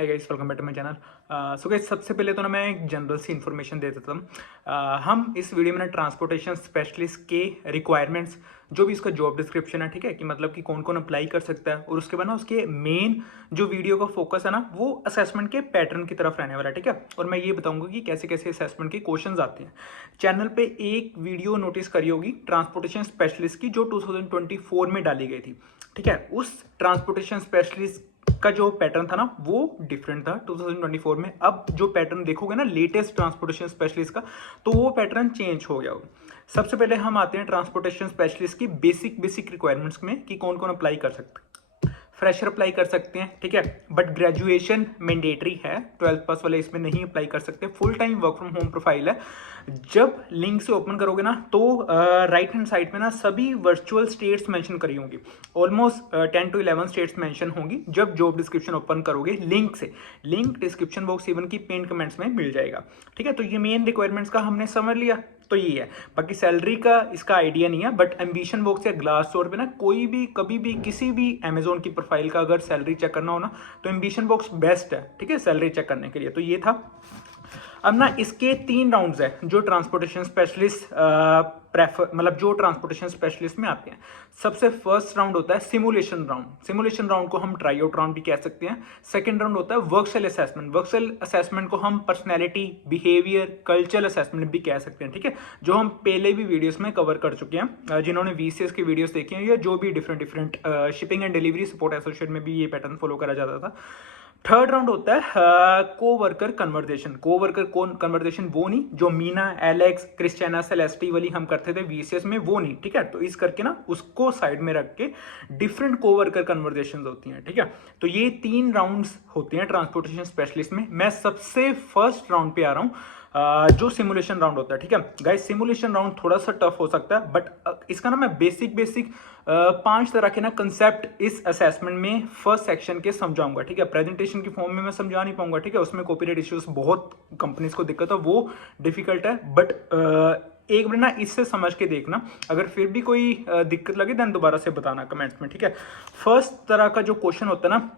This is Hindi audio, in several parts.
Hi guys, welcome back to my channel. So guys, सबसे पहले तो ना मैं एक जनरल सी इन्फॉर्मेशन दे देता हूँ। हम इस वीडियो में ना ट्रांसपोर्टेशन स्पेशलिस्ट के रिक्वायरमेंट्स, जो भी इसका जॉब डिस्क्रिप्शन है, ठीक है, कि मतलब कि कौन कौन अप्लाई कर सकता है, और उसके बाद ना उसके मेन जो वीडियो का फोकस है ना वो असेसमेंट के पैटर्न की तरफ रहने वाला है, ठीक है। और मैं ये बताऊंगा कि कैसे कैसे असेसमेंट के क्वेश्चन आते हैं। चैनल पे एक वीडियो नोटिस करी होगी ट्रांसपोर्टेशन स्पेशलिस्ट की, जो 2024 में डाली गई थी, ठीक है। उस ट्रांसपोर्टेशन स्पेशलिस्ट का जो पैटर्न था ना वो डिफरेंट था 2024 में। अब जो पैटर्न देखोगे ना लेटेस्ट ट्रांसपोर्टेशन स्पेशलिस्ट का, तो वो पैटर्न चेंज हो गया होगा। सबसे पहले हम आते हैं ट्रांसपोर्टेशन स्पेशलिस्ट की बेसिक रिक्वायरमेंट्स में कि कौन कौन अप्लाई कर सकते हैं। फ्रेशर अप्लाई कर सकते हैं, ठीक है, बट ग्रेजुएशन मैंडेटरी है, 12th पास वाले इसमें नहीं अप्लाई कर सकते। Full time work from home profile है। जब लिंक से ओपन करोगे ना तो राइट हैंड साइड में ना सभी वर्चुअल स्टेट्स मेंशन करी होंगी। ऑलमोस्ट 10 to 11 स्टेट्स मेंशन होंगी जब जॉब डिस्क्रिप्शन ओपन करोगे लिंक से। लिंक डिस्क्रिप्शन बॉक्स इवन की पिन कमेंट्स में मिल जाएगा, ठीक है। तो ये मेन रिक्वायरमेंट्स का हमने समझ लिया, तो ये है। बाकी सैलरी का इसका आइडिया नहीं है, बट एम्बिशन बॉक्स या ग्लास स्टोर पे ना कोई भी कभी भी किसी भी अमेजोन की प्रोफाइल का अगर सैलरी चेक करना हो ना तो एम्बिशन बॉक्स बेस्ट है, ठीक है, सैलरी चेक करने के लिए। तो ये था। अब ना इसके 3 राउंड्स है जो ट्रांसपोर्टेशन स्पेशलिस्ट प्रेफर, मतलब जो ट्रांसपोर्टेशन स्पेशलिस्ट में आते हैं। सबसे फर्स्ट राउंड होता है सिमुलेशन राउंड। सिमुलेशन राउंड को हम ट्राई आउट राउंड भी कह सकते हैं। सेकंड राउंड होता है work cell assessment. Work cell assessment को हम पर्सनैलिटी, बिहेवियर, कल्चरल असेसमेंट भी कह सकते हैं, ठीक है, जो हम पहले भी वीडियोस में कवर कर चुके हैं। जिन्होंने VCS की वीडियोस देखी हैं या जो भी different shipping and delivery support associate में भी ये पैटर्न फॉलो करा जाता था। थर्ड राउंड होता है को वर्कर कन्वर्जेशन। को वर्कर कन्वर्जेशन वो नहीं जो मीना, एलेक्स, क्रिस्टियाना, सेलेस्टी वाली हम करते थे VCS में, वो नहीं, ठीक है। तो इस करके ना उसको साइड में रख के डिफरेंट को वर्कर कन्वर्जेशन होती हैं, ठीक है। तो ये 3 राउंड्स होते हैं ट्रांसपोर्टेशन स्पेशलिस्ट में। मैं सबसे फर्स्ट राउंड पे आ रहा हूँ, जो सिमुलेशन राउंड होता है, ठीक है गाइस। सिमुलेशन राउंड थोड़ा सा टफ हो सकता है, बट इसका ना मैं बेसिक 5 तरह के ना कंसेप्ट इस असेसमेंट में फर्स्ट सेक्शन के समझाऊंगा, ठीक है। प्रेजेंटेशन की फॉर्म में मैं समझा नहीं पाऊंगा, ठीक है, उसमें कॉपीराइट इश्यूज बहुत कंपनीज को दिक्कत है, वो डिफिकल्ट है। बट एक बार ना इससे समझ के देखना, अगर फिर भी कोई दिक्कत लगे देन दोबारा से बताना कमेंट्स में, ठीक है। फर्स्ट तरह का जो क्वेश्चन होता है ना,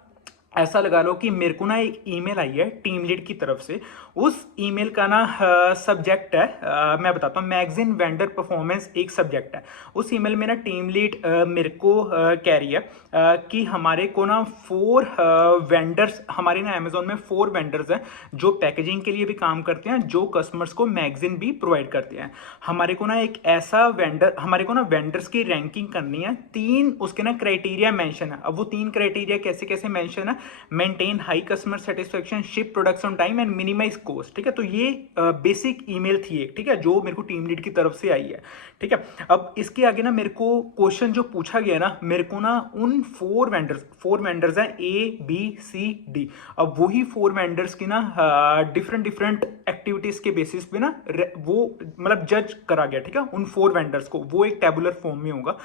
ऐसा लगा लो कि मेरे को ना एक ईमेल आई है टीम लीड की तरफ से। उस ईमेल का ना सब्जेक्ट है, मैं बताता हूँ, मैगजीन वेंडर परफॉर्मेंस एक सब्जेक्ट है। उस ईमेल में ना टीम लीड मेरे को कह रही है कि हमारे को ना 4 वेंडर्स, हमारे ना अमेजोन में 4 वेंडर्स हैं जो पैकेजिंग के लिए भी काम करते हैं, जो कस्टमर्स को मैगजीन भी प्रोवाइड करते हैं। हमारे को ना एक ऐसा वेंडर, हमारे को ना वेंडर्स की रैंकिंग करनी है। 3 उसके ना क्राइटेरिया मेंशन है। अब वो 3 क्राइटेरिया कैसे कैसे मेंशन है, maintain high customer satisfaction, ship products on time and minimize cost, ठीक है। तो ये बेसिक ईमेल थी एक, ठीक है, जो मेरे को टीम लीड की तरफ से आई है, ठीक है। अब इसके आगे ना मेरे को क्वेश्चन जो पूछा गया ना, मेरे को ना उन 4 वेंडर्स हैं ABCD। अब वही 4 वेंडर्स की ना डिफरेंट एक्टिविटीज के बेसिस पे ना वो मतलब जज करा गया, ठीक है। उन 4 वेंडर्स को वो एक टेबुलर फॉर्म में होगा।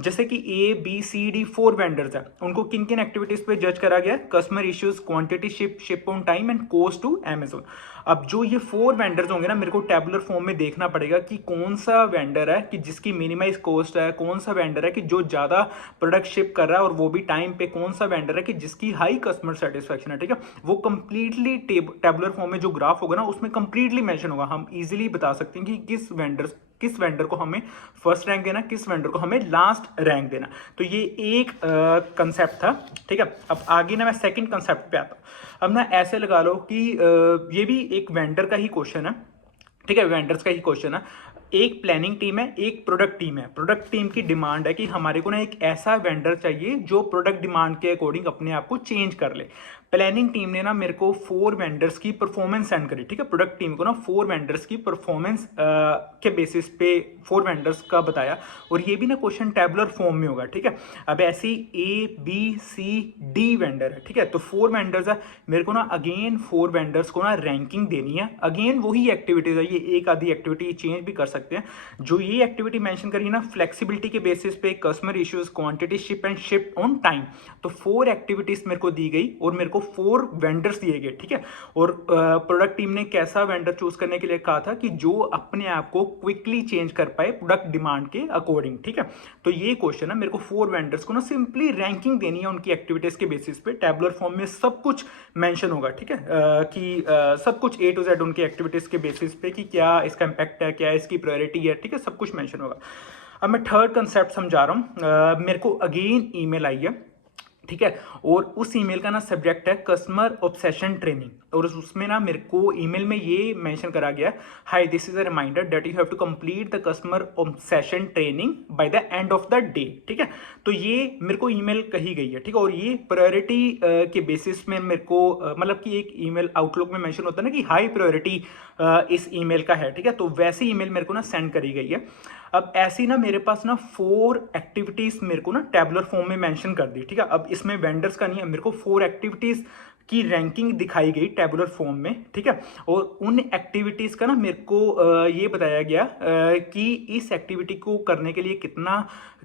जैसे कि ABCD 4 वेंडर्स हैं, उनको किन किन एक्टिविटीज पे जज करा गया है, customer issues, quantity, ship on time and cost to Amazon. अब जो ये 4 वेंडर्स होंगे ना, मेरे को टेबुलर फॉर्म में देखना पड़ेगा कि कौन सा वेंडर है कि जिसकी मिनिमाइज कॉस्ट है, कौन सा वेंडर है कि जो ज्यादा प्रोडक्ट शिप कर रहा है और वो भी टाइम पे, कौन सा वेंडर है कि जिसकी हाई कस्टमर सेटिस्फेक्शन है, ठीक है। वो कंप्लीटली टेबुलर फॉर्म में जो ग्राफ होगा ना उसमें कंप्लीटली मेंशन होगा। हम इजीली बता सकते हैं कि किस वेंडर को हमें फर्स्ट रैंक देना, किस वेंडर को हमें लास्ट रैंक देना। तो ये एक कंसेप्ट था, ठीक है। अब आगे ना मैं सेकंड कंसेप्ट पे आता हूँ। अब ना ऐसे लगा लो कि ये भी एक वेंडर का ही क्वेश्चन है, ठीक है, वेंडर्स का ही क्वेश्चन है। एक प्लानिंग टीम है, एक प्रोडक्ट टीम है। प्रोडक्ट टीम की डिमांड है कि हमारे को ना एक ऐसा वेंडर चाहिए जो प्रोडक्ट डिमांड के अकॉर्डिंग अपने आप को चेंज कर ले। प्लानिंग टीम ने ना मेरे को 4 वेंडर्स की परफॉर्मेंस सेंड करी, ठीक है। प्रोडक्ट टीम को ना 4 वेंडर्स की परफॉर्मेंस के बेसिस पे 4 वेंडर्स का बताया, और ये भी ना क्वेश्चन टेबुलर फॉर्म में होगा, ठीक है। अब ऐसी ABCD वेंडर है, ठीक है। तो 4 वेंडर्स है, मेरे को ना अगेन 4 वेंडर्स को ना रैंकिंग देनी है। अगेन वही एक्टिविटीज है, ये एक आधी एक्टिविटी चेंज भी कर सकते हैं। जो ये एक्टिविटी मेंशन करी ना, फ्लेक्सिबिलिटी के बेसिस पे, customer issues, quantity, ship and ship on time. तो 4 एक्टिविटीज मेरे को दी गई और मेरे को को 4 वेंडर्स दिए गए, ठीक है। और प्रोडक्ट टीम ने कैसा वेंडर चूज करने के लिए कहा था कि जो अपने आप को क्विकली चेंज कर पाए प्रोडक्ट डिमांड के अकॉर्डिंग, ठीक है। तो ये क्वेश्चन है, मेरे को 4 वेंडर्स को ना सिंपली रैंकिंग देनी है उनकी एक्टिविटीज के बेसिस पे। टैबुलर फॉर्म में सब कुछ मेंशन होगा, ठीक है, कि सब कुछ A to Z उनकी एक्टिविटीज के बेसिस पे कि क्या इसका इंपैक्ट है, क्या इसकी प्रायोरिटी है, ठीक है, सब कुछ मेंशन होगा। अब मैं थर्ड कंसेप्ट समझा रहा हूँ। मेरे को अगेन ईमेल आई है, ठीक है, और उस ईमेल का ना सब्जेक्ट है कस्टमर ऑब्सेशन ट्रेनिंग, और उसमें ना मेरे को ईमेल में ये मेंशन करा गया, hi this is a reminder that you have to complete the customer obsession training by the end of the day, ठीक है। तो ये मेरे को ईमेल कही गई है, ठीक है, और ये प्रायोरिटी के बेसिस में मेरे को मतलब कि एक ईमेल आउटलुक में मेंशन होता है ना कि हाई प्रायोरिटी इस ईमेल का है, ठीक है। तो वैसी ईमेल मेरे को ना सेंड करी गई है। अब ऐसी ना मेरे पास ना 4 एक्टिविटीज मेरे को ना टैबुलर फॉर्म में मेंशन कर दी, ठीक है। अब इसमें वेंडर्स का नहीं है, मेरे को 4 एक्टिविटीज की रैंकिंग दिखाई गई टैबुलर फॉर्म में, ठीक है। और उन एक्टिविटीज का ना मेरे को ये बताया गया कि इस एक्टिविटी को करने के लिए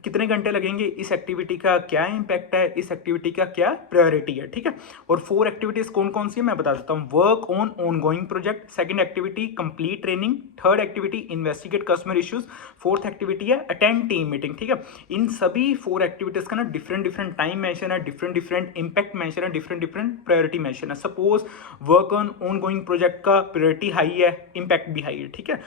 कितने घंटे लगेंगे, इस एक्टिविटी का क्या इंपैक्ट है, इस एक्टिविटी का क्या प्रायोरिटी है, ठीक है। और 4 एक्टिविटीज कौन कौन सी है मैं बता देता हूँ। Work on ongoing project, second activity complete training, third activity investigate customer issues, fourth activity है अटेंड टीम मीटिंग, ठीक है। इन सभी 4 एक्टिविटीज का ना डिफरेंट टाइम मेंशन है, डिफरेंट इम्पैक्ट मेंशन है, डिफरेंट प्रायोरिटी मेंशन है। Suppose work on ongoing project का प्रायोरिटी हाई है, इंपैक्ट भी हाई है, ठीक है।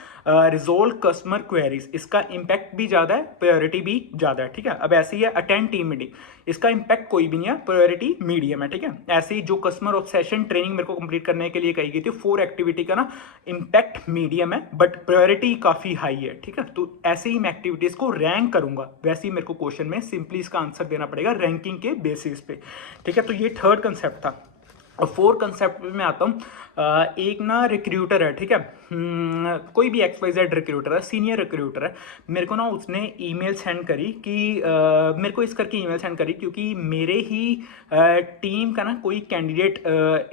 रिजोल्व कस्टमर क्वेरीज, इसका इंपैक्ट भी ज्यादा है, प्रायोरिटी भी ज्यादा है, ठीक है। अब ऐसे ही है अटेंड टीम मीटिंग, इसका इंपैक्ट कोई भी नहीं है, प्रायोरिटी मीडियम है, ठीक है। ऐसे ही जो कस्टमर ऑब्सेशन ट्रेनिंग मेरे को कंप्लीट करने के लिए कही गई थी 4 एक्टिविटी का ना इंपैक्ट मीडियम है बट प्रायोरिटी काफी हाई है, ठीक है। तो ऐसे ही मैं एक्टिविटीज को रैंक करूंगा, वैसे ही मेरे को क्वेश्चन में सिंपली इसका आंसर देना पड़ेगा रैंकिंग के बेसिस पे, ठीक है। तो ये थर्ड कंसेप्ट था। और 4 कंसेप्ट में आता हूँ। एक ना रिक्रूटर है, ठीक है, कोई भी XYZ रिक्रूटर है, सीनियर रिक्रूटर है, मेरे को ना उसने ईमेल सेंड करी कि मेरे को इस करके ईमेल सेंड करी क्योंकि मेरे ही टीम का ना कोई कैंडिडेट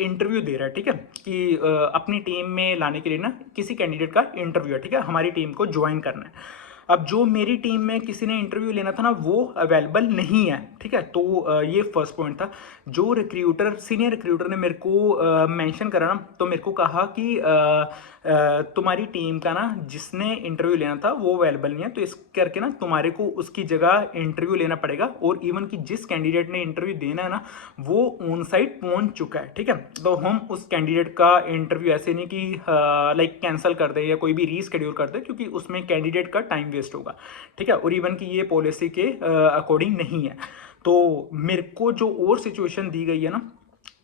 इंटरव्यू दे रहा है, ठीक है, कि अपनी टीम में लाने के लिए ना किसी कैंडिडेट का इंटरव्यू है, ठीक है, हमारी टीम को ज्वाइन करना है। अब जो मेरी टीम में किसी ने इंटरव्यू लेना था ना वो अवेलेबल नहीं है, ठीक है। तो ये फर्स्ट पॉइंट था। जो रिक्रूटर सीनियर रिक्रूटर ने मेरे को मेंशन करा ना, तो मेरे को कहा कि तुम्हारी टीम का ना जिसने इंटरव्यू लेना था वो अवेलेबल नहीं है, तो इस करके ना तुम्हारे को उसकी जगह इंटरव्यू लेना पड़ेगा। और इवन कि जिस कैंडिडेट ने इंटरव्यू देना है ना वो ऑन साइट पहुंच चुका है, ठीक है। तो हम उस कैंडिडेट का इंटरव्यू ऐसे नहीं कि लाइक कैंसिल कर दे या कोई भी रीस्केड्यूल कर दे, क्योंकि उसमें कैंडिडेट का टाइम वेस्ट होगा, ठीक है। और इवन कि ये पॉलिसी के अकॉर्डिंग नहीं है। तो मेरे को जो और सिचुएशन दी गई है ना,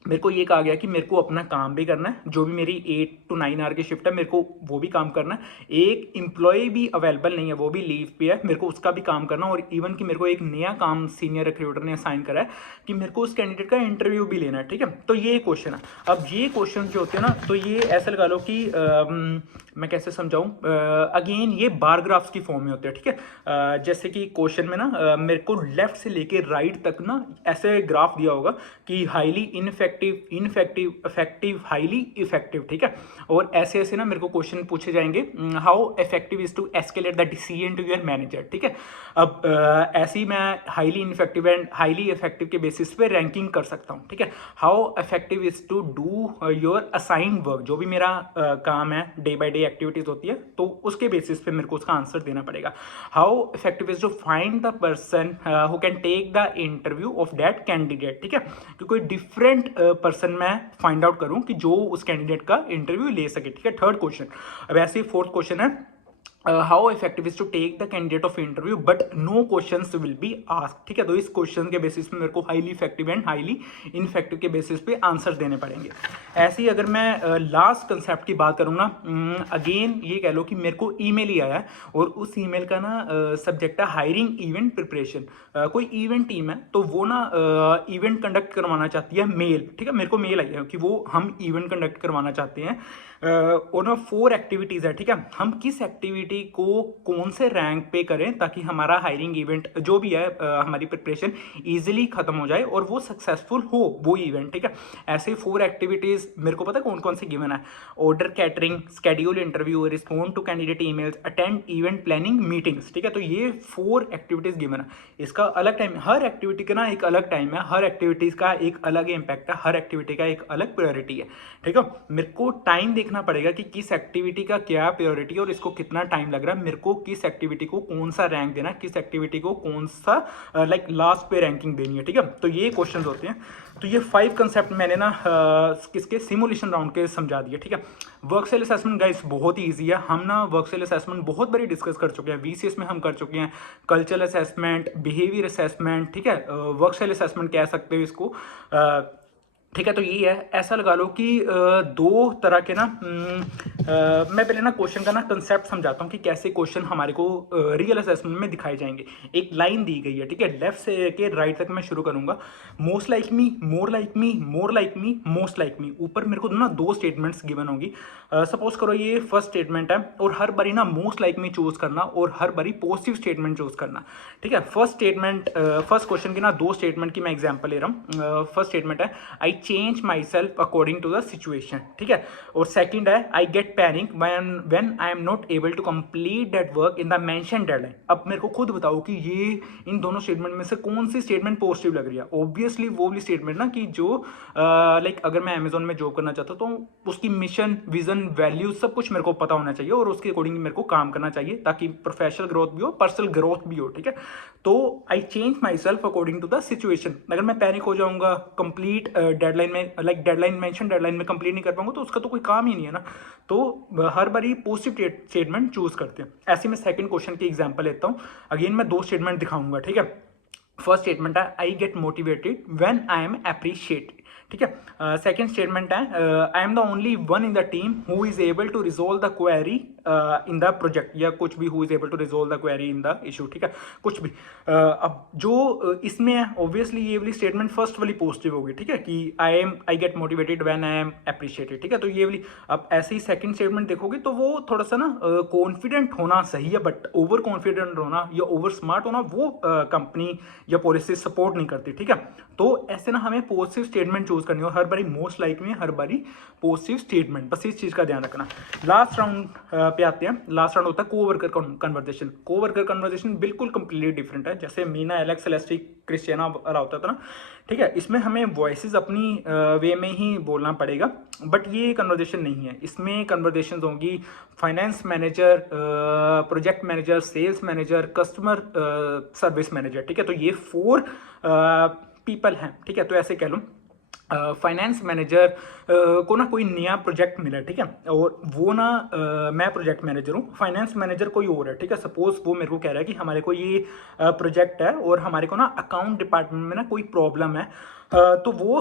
मेरे को ये कहा गया कि मेरे को अपना काम भी करना है, जो भी मेरी 8 to 9 आवर की शिफ्ट है मेरे को वो भी काम करना है। एक एम्प्लॉय भी अवेलेबल नहीं है, वो भी लीव पे है, मेरे को उसका भी काम करना। और इवन कि मेरे को एक नया काम सीनियर रिक्रूटर ने असाइन करा है कि मेरे को उस कैंडिडेट का इंटरव्यू भी लेना है, ठीक है। तो ये क्वेश्चन है। अब ये क्वेश्चन जो होते हैं ना, तो ये ऐसा लगा लो कि मैं कैसे समझाऊं, अगेन ये बार ग्राफ्स की फॉर्म में होते हैं, ठीक है। जैसे कि क्वेश्चन में ना मेरे को लेफ्ट से लेके राइट तक ना ऐसे ग्राफ दिया होगा कि highly ineffective effective highly effective, ठीक है। और ऐसे ऐसे ना मेरे को क्वेश्चन पूछे जाएंगे, how effective is to escalate the decision to your manager, ठीक है। अब ऐसे ही मैं highly ineffective and highly effective के बेसिस पे रैंकिंग कर सकता हूँ, ठीक है। How effective is to do your assigned work, जो भी मेरा काम है डे बाय डे एक्टिविटीज होती है, तो उसके बेसिस पे मेरे को उसका आंसर देना पड़ेगा। How effective is to find the person who can take the interview of that candidate, ठीक है। कि कोई डिफरेंट पर्सन मैं फाइंड आउट करूं कि जो उस कैंडिडेट का इंटरव्यू ले सके, ठीक है। Third question. अब ऐसे ही फोर्थ क्वेश्चन है, how effective is to take the candidate of interview but no questions will be asked, ठीक है। तो इस क्वेश्चन के बेसिस पे मेरे को highly effective and highly ineffective के बेसिस पे आंसर देने पड़ेंगे। ऐसे ही अगर मैं लास्ट कंसेप्ट की बात करूँ ना, अगेन ये कह लो कि मेरे को ईमेल ही आया है और उस ईमेल का ना सब्जेक्ट है हायरिंग इवेंट प्रिपरेशन। कोई इवेंट टीम है तो वो ना इवेंट कंडक्ट करवाना चाहती है मेल, ठीक है। मेरे को मेल आई है कि वो हम इवेंट कंडक्ट करवाना चाहते हैं और ना 4 एक्टिविटीज़ है, ठीक है। हम किस एक्टिविटी एक्टिविटी को कौन से रैंक पे करें ताकि हमारा हायरिंग इवेंट जो भी है हमारी प्रिपरेशन ईजिली खत्म हो जाए और वो सक्सेसफुल हो वो इवेंट, ठीक है। ऐसे 4 एक्टिविटीज़ मेरे को पता है कौन कौन सी गिवन है। Order catering, schedule interview, respond to candidate emails, attend event planning meetings, ठीक है। तो ये 4 एक्टिविटीज़ गिवन है। इसका अलग टाइम, हर एक्टिविटी का ना एक अलग टाइम है, हर एक्टिविटीज़ का एक अलग इम्पैक्ट है, हर एक्टिविटी का एक अलग प्रायोरिटी है, ठीक है। मेरे को टाइम देखना पड़ेगा कि किस एक्टिविटी का क्या प्रायोरिटी है और इसको कितना टाइम लग रहा है, मेरे को किस एक्टिविटी को कौन सा रैंक देना है, किस एक्टिविटी को कौन सा लाइक लास्ट पे रैंकिंग देनी है, ठीक है। तो ये क्वेश्चंस होते हैं। तो ये 5 कंसेप्ट मैंने ना किसके सिमुलेशन राउंड के समझा दिए, ठीक है। वर्क सेल असेसमेंट गाइस बहुत ही ईजी है। हम ना वर्क सेल असेसमेंट बहुत बारी डिस्कस कर चुके हैं, VCS में हम कर चुके हैं, कल्चरल असेसमेंट, बिहेवियर असेसमेंट, ठीक है। वर्क सेल असेसमेंट कह सकते हो इसको, ठीक है। तो यही है, ऐसा लगा लो कि 2 तरह के ना मैं पहले ना क्वेश्चन का ना कंसेप्ट समझाता हूँ कि कैसे क्वेश्चन हमारे को रियल असेसमेंट में दिखाए जाएंगे। एक लाइन दी गई है, ठीक है, लेफ्ट से के राइट तक मैं शुरू करूँगा। Most like me, more like me, more like me, most like me. ऊपर मेरे को ना 2 स्टेटमेंट्स गिवन होगी। सपोज करो ये फर्स्ट स्टेटमेंट है और हर बारी ना मोस्ट लाइक मी चूज करना और हर बारी पॉजिटिव स्टेटमेंट चूज करना, ठीक है। फर्स्ट स्टेटमेंट, फर्स्ट क्वेश्चन की ना 2 स्टेटमेंट की मैं एग्जाम्पल ले रहा हूँ। फर्स्ट स्टेटमेंट है I change myself according to the situation, ठीक है। और सेकंड है I get panic when I am not able to complete that work in the mention deadline. अब मेरे को खुद बताओ कि ये इन दोनों स्टेटमेंट में से कौन सी स्टेटमेंट पॉजिटिव लग रही है। ऑब्वियसली वो वाली स्टेटमेंट ना कि जो लाइक अगर मैं अमेजोन में जॉब करना चाहता हूँ तो उसकी मिशन, विजन, वैल्यूज सब कुछ मेरे को पता होना चाहिए और उसके अकॉर्डिंग मेरे को काम करना चाहिए ताकि प्रोफेशनल ग्रोथ भी हो, पर्सनल ग्रोथ भी हो, ठीक है। तो I change myself according to the situation. अगर मैं पैनिक हो जाऊंगा, कंप्लीट डेडलाइन में लाइक डेडलाइन मेंशन डेडलाइन में कंप्लीट नहीं कर पाऊंगा तो उसका तो कोई काम ही नहीं है ना। तो हर बारी पॉजिटिव स्टेटमेंट चूज करते हैं। ऐसे में सेकंड क्वेश्चन की एग्जांपल लेता हूं। अगेन मैं 2 स्टेटमेंट दिखाऊंगा, ठीक है। फर्स्ट स्टेटमेंट है I get motivated when I am appreciated, ठीक है। सेकंड स्टेटमेंट है I am the only one in the team who is able to resolve the query in the project, या कुछ भी, who is able to resolve the query in the issue, ठीक है, कुछ भी। अब जो इसमें है ऑब्वियसली ये वाली स्टेटमेंट फर्स्ट वाली पॉजिटिव होगी, ठीक है, कि आई get motivated when I am appreciated, ठीक है। तो ये वाली, अब ऐसे ही सेकंड स्टेटमेंट देखोगे तो वो थोड़ा सा ना कॉन्फिडेंट होना सही है, बट ओवर कॉन्फिडेंट होना या ओवर स्मार्ट होना वो कंपनी या पॉलिसी सपोर्ट नहीं करती, ठीक है। तो ऐसे ना हमें पॉजिटिव स्टेटमेंट चूज करनी हो, हर बारी मोस्ट लाइक में, हर बारी पॉजिटिव स्टेटमेंट, बस इस चीज का ध्यान रखना। लास्ट राउंड पे आते हैं। लास्ट राउंड होता है कोवर्कर कन्वर्सेशन। कोवर्कर कन्वर्सेशन बिल्कुल कंप्लीटली डिफरेंट है, जैसे मीना, एलेक्स, सेलेस्टी, क्रिस्टियाना वाला होता था ना, ठीक है। इसमें हमें वॉइसेस अपनी वे में ही बोलना पड़ेगा, बट ये कन्वर्सेशन नहीं है। इसमें कन्वर्सेशन होंगी finance manager, project manager, sales manager, customer service manager, ठीक है। तो ये 4 पीपल हैं, ठीक है। तो ऐसे कह लो फाइनेंस मैनेजर को ना कोई नया प्रोजेक्ट मिला, ठीक है, और वो ना मैं प्रोजेक्ट मैनेजर हूँ, फाइनेंस मैनेजर कोई और है, ठीक है। सपोज वो मेरे को कह रहा है कि हमारे को ये प्रोजेक्ट है और हमारे को ना अकाउंट डिपार्टमेंट में ना कोई प्रॉब्लम है, तो वो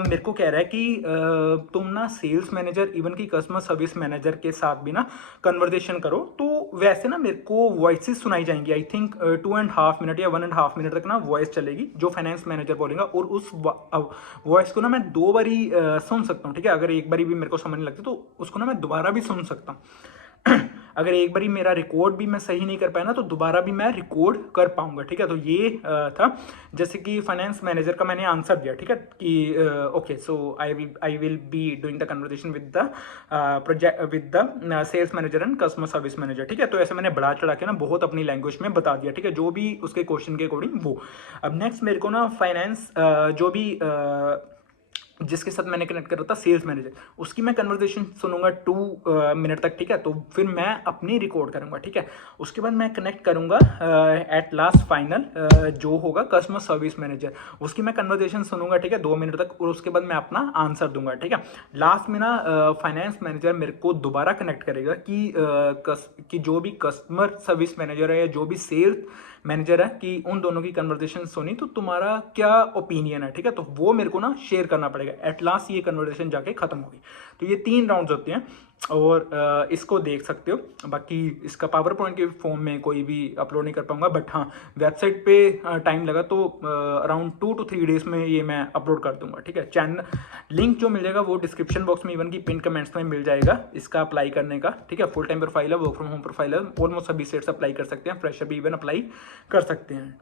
मेरे को कह रहा है कि तुम ना सेल्स मैनेजर, इवन की कस्टमर सर्विस मैनेजर के साथ भी ना कन्वर्सेशन करो। तो वैसे ना मेरे को वॉइसेस सुनाई जाएंगी, आई थिंक 2.5 मिनट या 1.5 मिनट तक ना वॉइस चलेगी जो फाइनेंस मैनेजर बोलेगा, और उस वॉइस को ना मैं 2 बारी सुन सकता हूँ, ठीक है। अगर एक बारी भी मेरे को समझ नहीं लगती तो उसको ना मैं दोबारा भी सुन सकता हूँ। अगर एक बारी मेरा रिकॉर्ड भी मैं सही नहीं कर पाया ना तो दोबारा भी मैं रिकॉर्ड कर पाऊंगा, ठीक है। तो ये था, जैसे कि फाइनेंस मैनेजर का मैंने आंसर दिया, ठीक है, कि okay so I will be doing the conversation with the project with the sales manager and customer service manager, ठीक है। तो ऐसे मैंने बढ़ा चढ़ा के ना बहुत अपनी लैंग्वेज में बता दिया, ठीक है, जो भी उसके क्वेश्चन के अकॉर्डिंग वो। अब नेक्स्ट मेरे को ना फाइनेंस जो भी जिसके साथ मैंने कनेक्ट कर रहा था सेल्स मैनेजर, उसकी मैं कन्वर्सेशन सुनूंगा 2 मिनट तक, ठीक है। तो फिर मैं अपनी रिकॉर्ड करूंगा, ठीक है। उसके बाद मैं कनेक्ट करूंगा एट लास्ट फाइनल जो होगा कस्टमर सर्विस मैनेजर, उसकी मैं कन्वर्सेशन सुनूंगा, ठीक है, 2 मिनट तक, और उसके बाद मैं अपना आंसर दूंगा, ठीक है। लास्ट में ना फाइनेंस मैनेजर मेरे को दोबारा कनेक्ट करेगा कि जो भी कस्टमर सर्विस मैनेजर है या जो भी सेल्स मैनेजर है कि उन दोनों की कन्वर्सेशन सुनी तो तुम्हारा क्या ओपिनियन है, ठीक है। तो वो मेरे को ना शेयर करना पड़ेगा। एट लास्ट ये कन्वर्सेशन जाके खत्म होगी। तो ये 3 राउंड्स होते हैं। और इसको देख सकते हो। बाकी इसका पावर पॉइंट के फॉर्म में कोई भी अपलोड नहीं कर पाऊंगा, बट हाँ वेबसाइट पे टाइम लगा तो अराउंड 2 to 3 डेज में ये मैं अपलोड कर दूंगा, ठीक है। चैनल लिंक जो मिल जाएगा वो डिस्क्रिप्शन बॉक्स में, इवन की पिन कमेंट्स में मिल जाएगा इसका अप्लाई करने का, ठीक है। फुल टाइम प्रोफाइल है, वर्क फ्रॉम होम प्रोफाइल है, ऑलमोस्ट सभी सेट्स अप्लाई कर सकते हैं, फ्रेशर भी इवन अप्लाई कर सकते हैं।